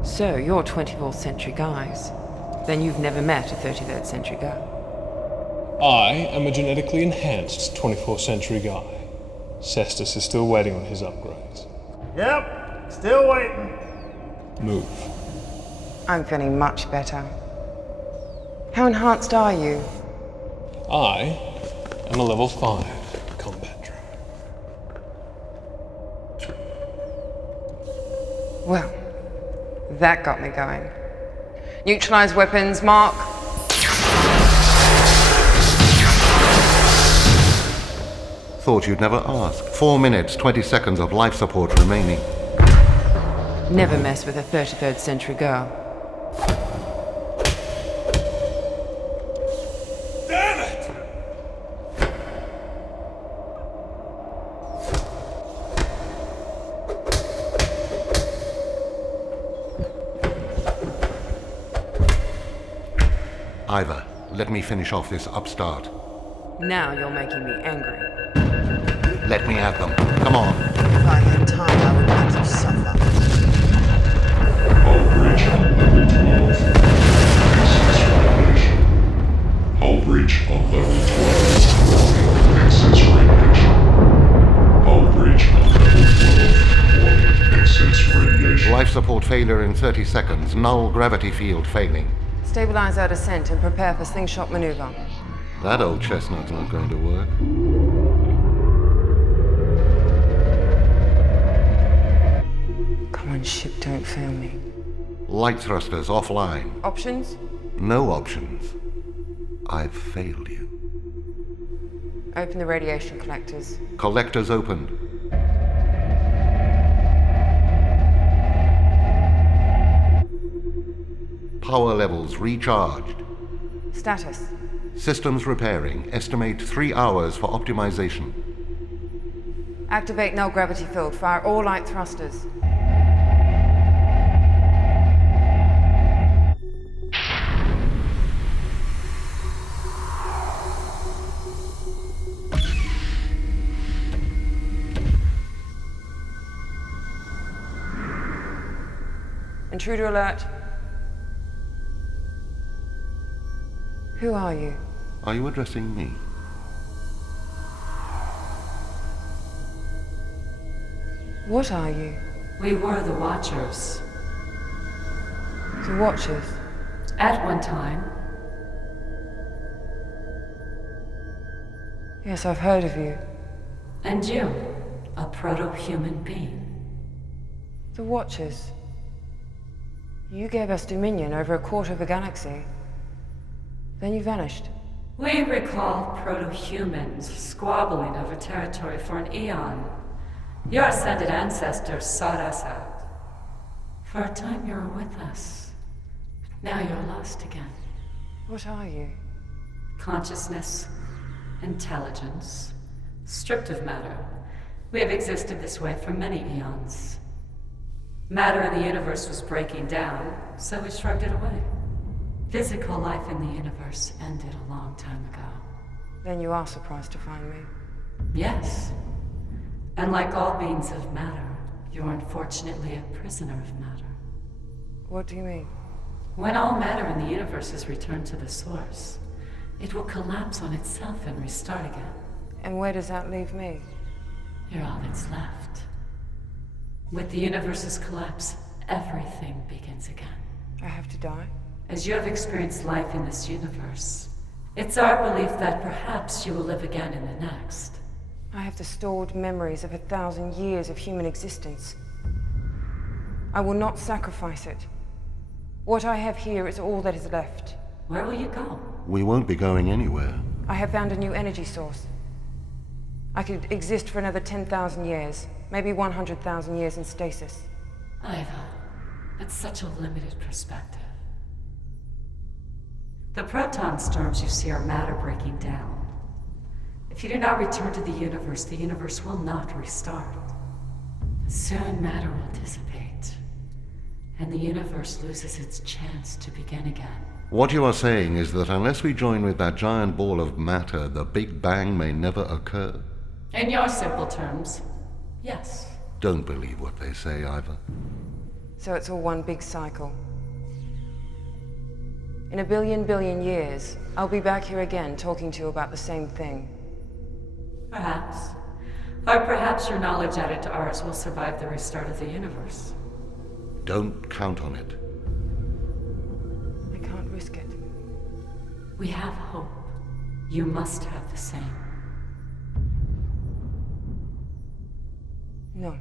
So, you're 24th century guys. Then you've never met a 33rd century girl. I am a genetically enhanced 24th century guy. Stasis is still waiting on his upgrades. Yep, still waiting. Move. I'm feeling much better. How enhanced are you? I am a level 5 combat droid. Well, that got me going. Neutralize weapons, mark. Thought you'd never ask. 4 minutes, 20 seconds of life support remaining. Never mess with a 33rd century girl. Damn it! Ivat, let me finish off this upstart. Now you're making me angry. Let me at them. Come on. If I had time, I would let you suffer. Hull breach on level 12. Access radiation. Hull breach on level 12. Access radiation. Hull breach on level 12. Excess radiation. Life support failure in 30 seconds. Null gravity field failing. Stabilize our descent and prepare for slingshot maneuver. That old chestnut's not going to work. Come on, ship, don't fail me. Light thrusters offline. Options? No options. I've failed you. Open the radiation collectors. Collectors opened. Power levels recharged. Status. Systems repairing. Estimate 3 hours for optimization. Activate null gravity field. Fire all light thrusters. Intruder alert. Who are you? Are you addressing me? What are you? We were the Watchers. The Watchers? At one time. Yes, I've heard of you. And you, a proto-human being. The Watchers? You gave us dominion over a quarter of a galaxy. Then you vanished. We recall proto-humans squabbling over territory for an eon. Your ascended ancestors sought us out. For a time you were with us. Now you're lost again. What are you? Consciousness, intelligence, stripped of matter. We have existed this way for many eons. Matter in the universe was breaking down, so we shrugged it away. Physical life in the universe ended a long time ago. Then you are surprised to find me. Yes. And like all beings of matter, you're unfortunately a prisoner of matter. What do you mean? When all matter in the universe is returned to the source, it will collapse on itself and restart again. And where does that leave me? You're all that's left. With the universe's collapse, everything begins again. I have to die? As you have experienced life in this universe, it's our belief that perhaps you will live again in the next. I have the stored memories of 1,000 years of human existence. I will not sacrifice it. What I have here is all that is left. Where will you go? We won't be going anywhere. I have found a new energy source. I could exist for another 10,000 years, maybe 100,000 years in stasis. Iva, that's such a limited perspective. The proton storms you see are matter breaking down. If you do not return to the universe will not restart. Soon matter will dissipate, and the universe loses its chance to begin again. What you are saying is that unless we join with that giant ball of matter, the Big Bang may never occur? In your simple terms, yes. Don't believe what they say, Ivat. So it's all one big cycle. In a billion years, I'll be back here again talking to you about the same thing. Perhaps. Or perhaps your knowledge added to ours will survive the restart of the universe. Don't count on it. I can't risk it. We have hope. You must have the same. No.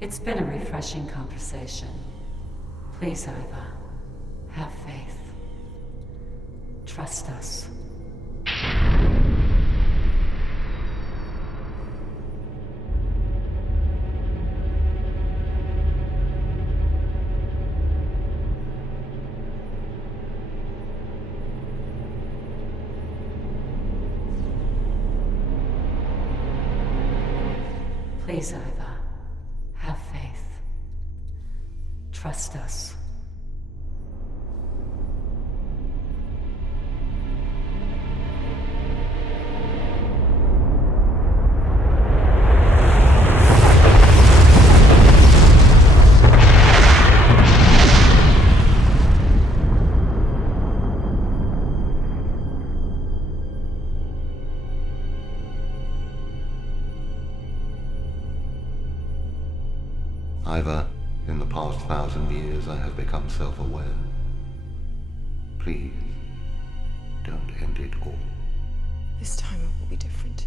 It's been a refreshing conversation. Please, Iva, have faith. Trust us. Please, Iva, have faith. Trust us. Iva, in the past 1,000 years I have become self-aware. Please, don't end it all. This time it will be different.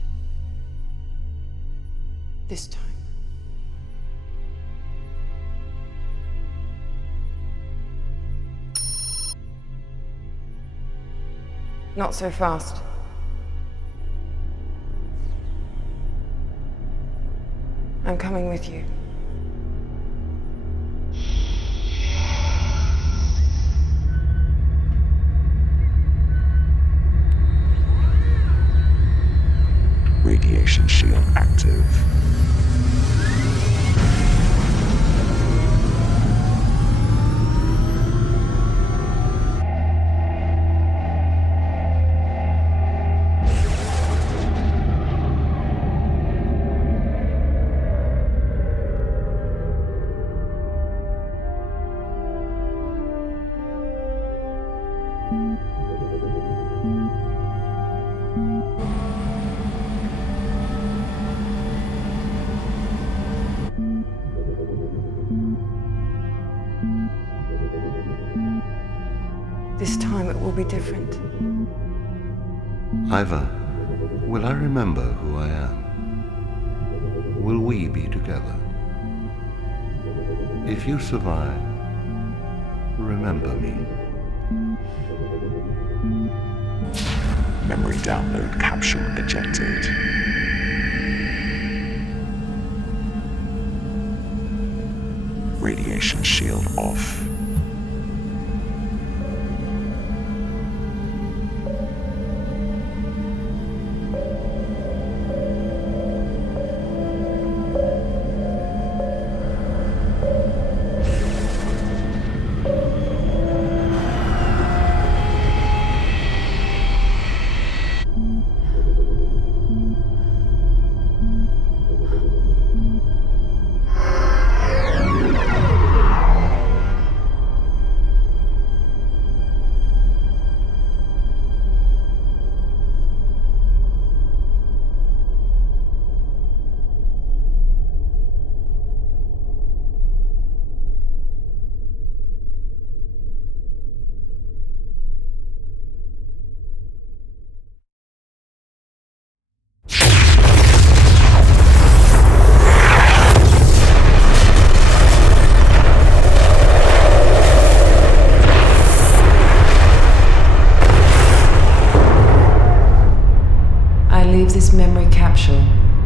This time. Not so fast. I'm coming with you. Radiation shield active. This time it will be different. Iva, will I remember who I am? Will we be together? If you survive, remember me. Memory download capsule ejected. Radiation shield off.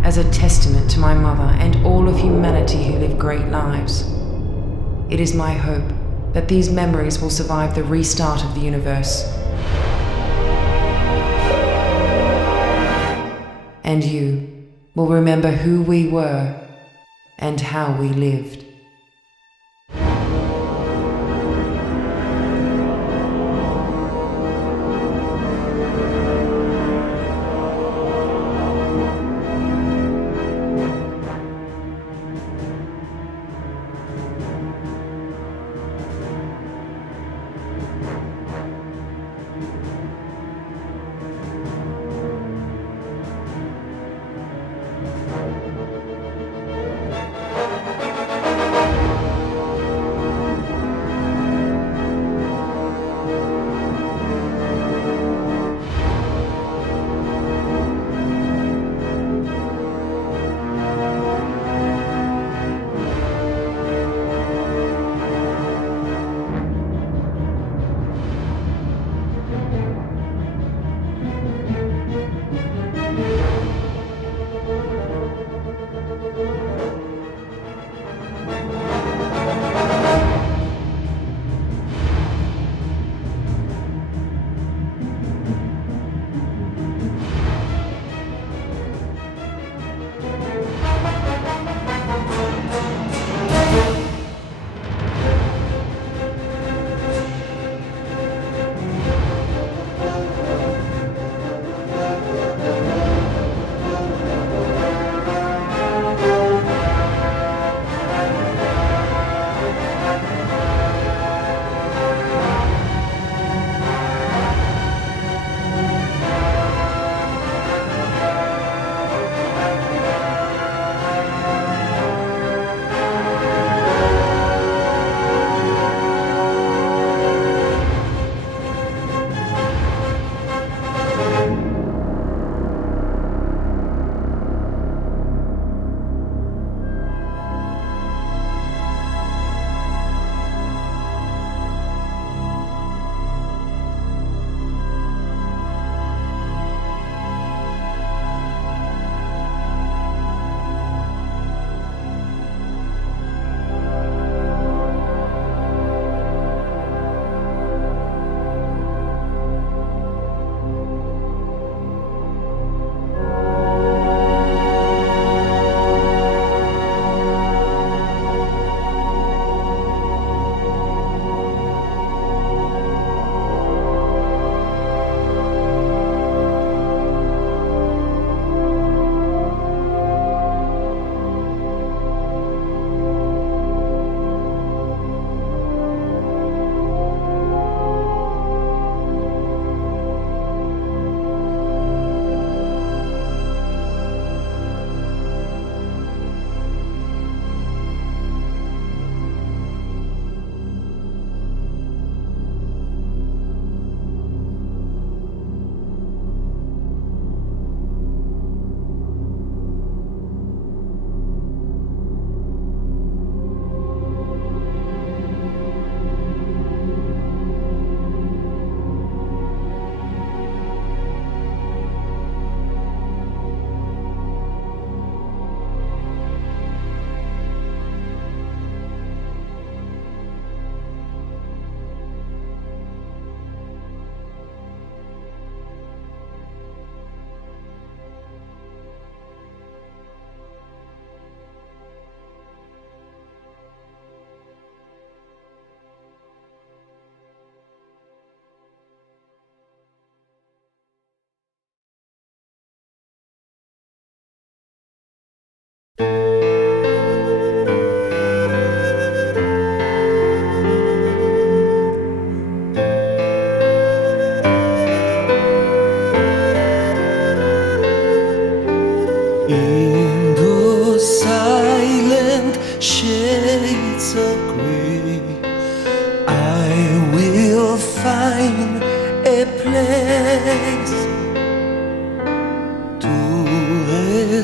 As a testament to my mother and all of humanity who live great lives. It is my hope that these memories will survive the restart of the universe. And you will remember who we were and how we lived.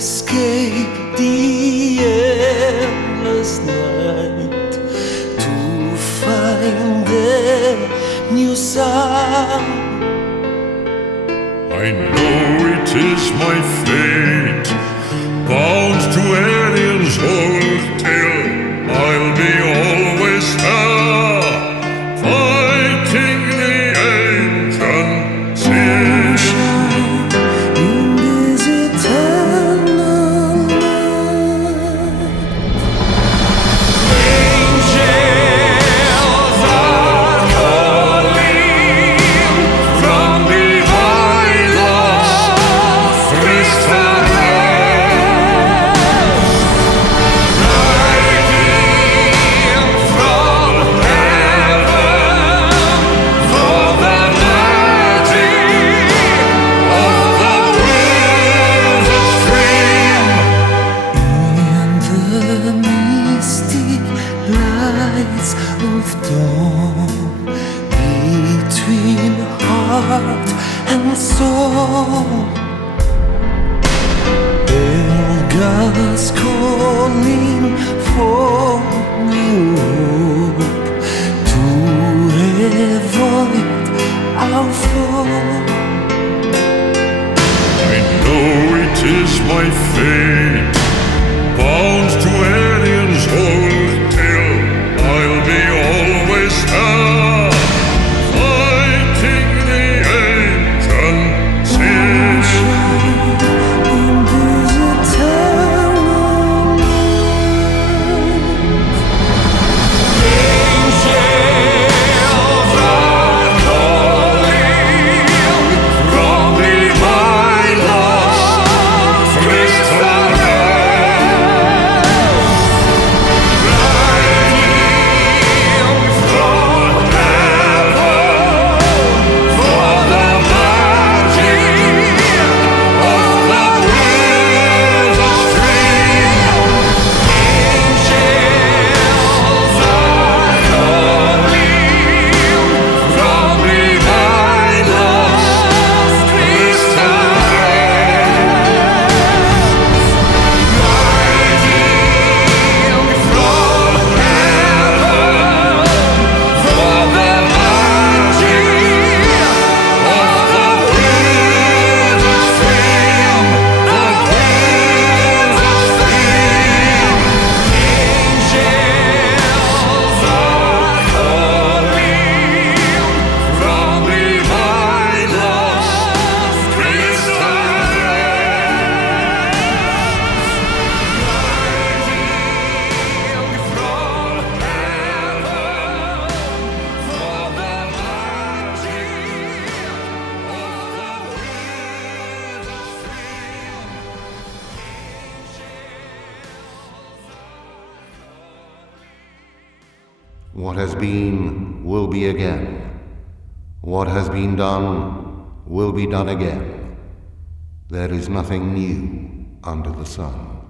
escape the endless night to find a new sound. I know it is my fate, bound to aliens' old tale. I'll be always here lights of dawn between heart and soul. Elgas calling for new hope to avoid our fall. I know it is my fate, bound to aliens hold till I'll be always there, fighting the ancient sin. What has been will be again. What has been done will be done again. There is nothing new under the sun.